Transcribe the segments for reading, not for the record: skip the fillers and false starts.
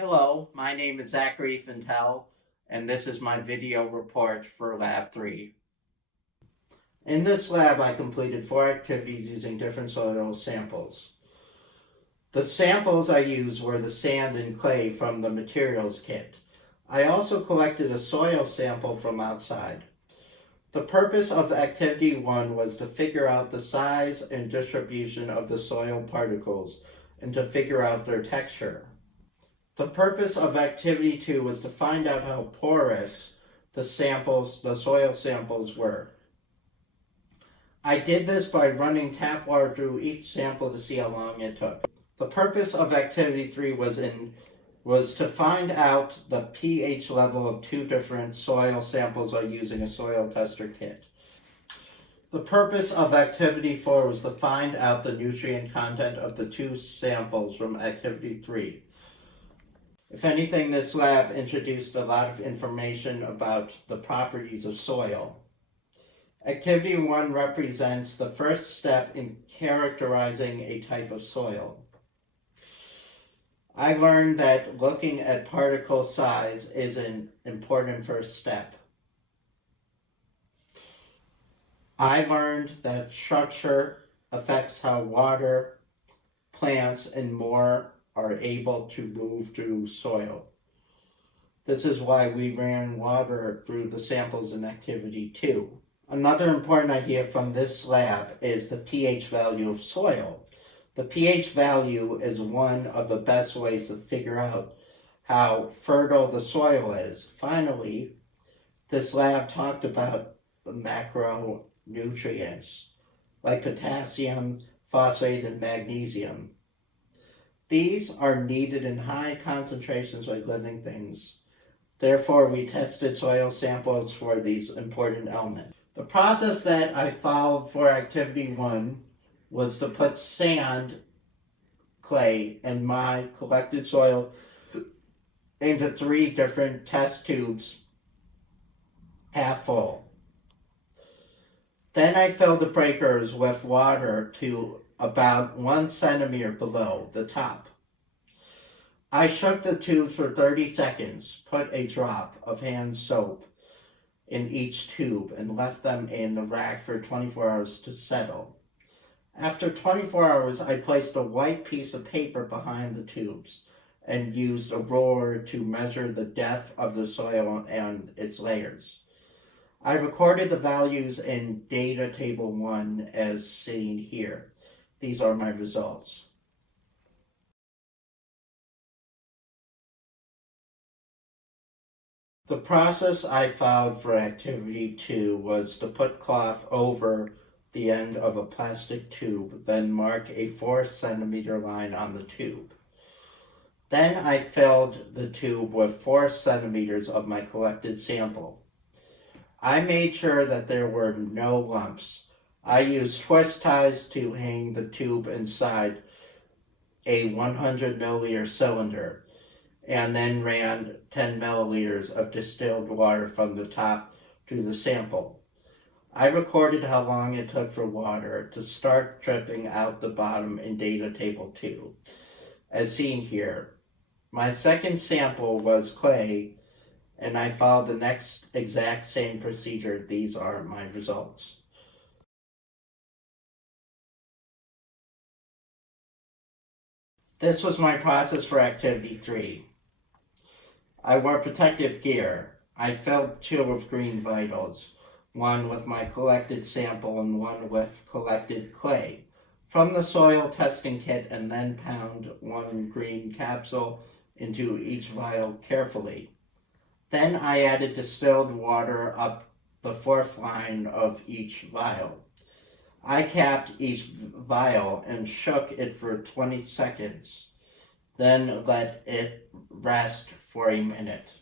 Hello, my name is Zachary Fintel, and this is my video report for Lab 3. In this lab, I completed 4 activities using different soil samples. The samples I used were the sand and clay from the materials kit. I also collected a soil sample from outside. The purpose of Activity 1 was to figure out the size and distribution of the soil particles and to figure out their texture. The purpose of Activity 2 was to find out how porous the soil samples were. I did this by running tap water through each sample to see how long it took. The purpose of Activity 3 was to find out the pH level of 2 different soil samples by using a soil tester kit. The purpose of Activity 4 was to find out the nutrient content of the 2 samples from Activity 3. If anything, this lab introduced a lot of information about the properties of soil. Activity 1 represents the first step in characterizing a type of soil. I learned that looking at particle size is an important first step. I learned that structure affects how water, plants, and more are able to move through soil. This is why we ran water through the samples in Activity 2. Another important idea from this lab is the pH value of soil. The pH value is one of the best ways to figure out how fertile the soil is. Finally, this lab talked about the macronutrients like potassium, phosphate, and magnesium. These are needed in high concentrations by living things. Therefore, we tested soil samples for these important elements. The process that I followed for Activity 1 was to put sand, clay, and my collected soil into 3 different test tubes, half full. Then I filled the breakers with water to about 1 centimeter below the top. I shook the tubes for 30 seconds, put a drop of hand soap in each tube, and left them in the rack for 24 hours to settle. After 24 hours, I placed a white piece of paper behind the tubes and used a ruler to measure the depth of the soil and its layers. I recorded the values in data table 1 as seen here. These are my results. The process I followed for Activity 2 was to put cloth over the end of a plastic tube, then mark a 4 centimeter line on the tube. Then I filled the tube with 4 centimeters of my collected sample. I made sure that there were no lumps. I used twist ties to hang the tube inside a 100 milliliter cylinder and then ran 10 milliliters of distilled water from the top to the sample. I recorded how long it took for water to start dripping out the bottom in data table 2, as seen here. My second sample was clay, and I followed the next exact same procedure. These are my results. This was my process for Activity 3. I wore protective gear. I filled 2 with green vitals, 1 with my collected sample and 1 with collected clay from the soil testing kit, and then pound 1 green capsule into each vial carefully. Then I added distilled water up the 4th line of each vial. I capped each vial and shook it for 20 seconds, then let it rest for a minute.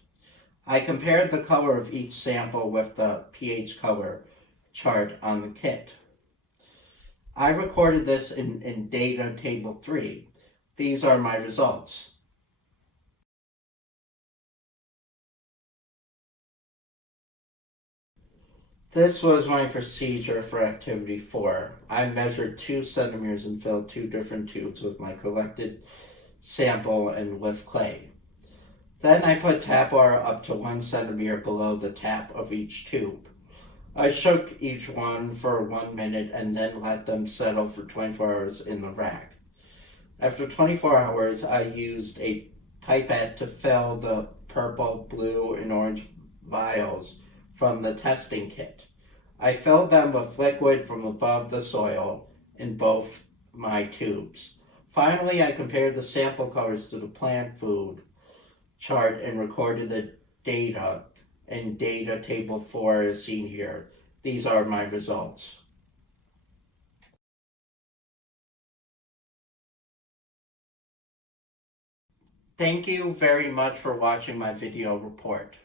I compared the color of each sample with the pH color chart on the kit. I recorded this in data table 3. These are my results. This was my procedure for Activity 4. I measured 2 centimeters and filled 2 different tubes with my collected sample and with clay. Then I put tap water up to 1 centimeter below the tap of each tube. I shook each one for 1 minute and then let them settle for 24 hours in the rack. After 24 hours, I used a pipette to fill the purple, blue, and orange vials from the testing kit. I filled them with liquid from above the soil in both my tubes. Finally, I compared the sample colors to the plant food chart and recorded the data in data table 4 as seen here. These are my results. Thank you very much for watching my video report.